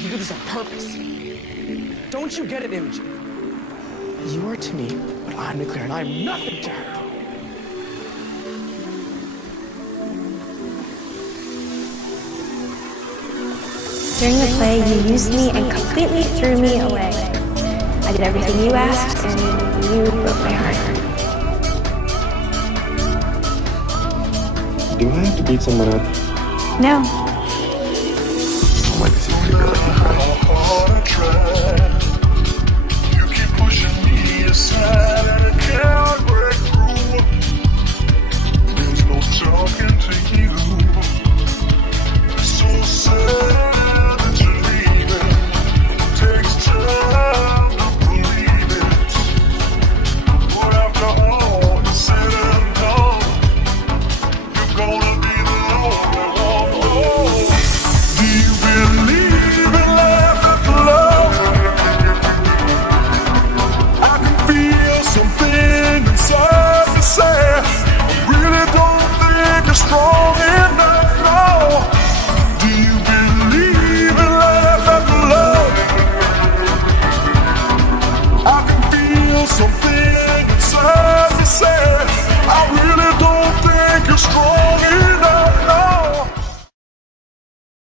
You do this on purpose. Don't you get it, Imogen? You are to me what I'm to Claire, and I'm nothing to her. During the play, you used me and completely threw me away. I did everything you asked, and you broke my heart. Do I have to beat someone up? No.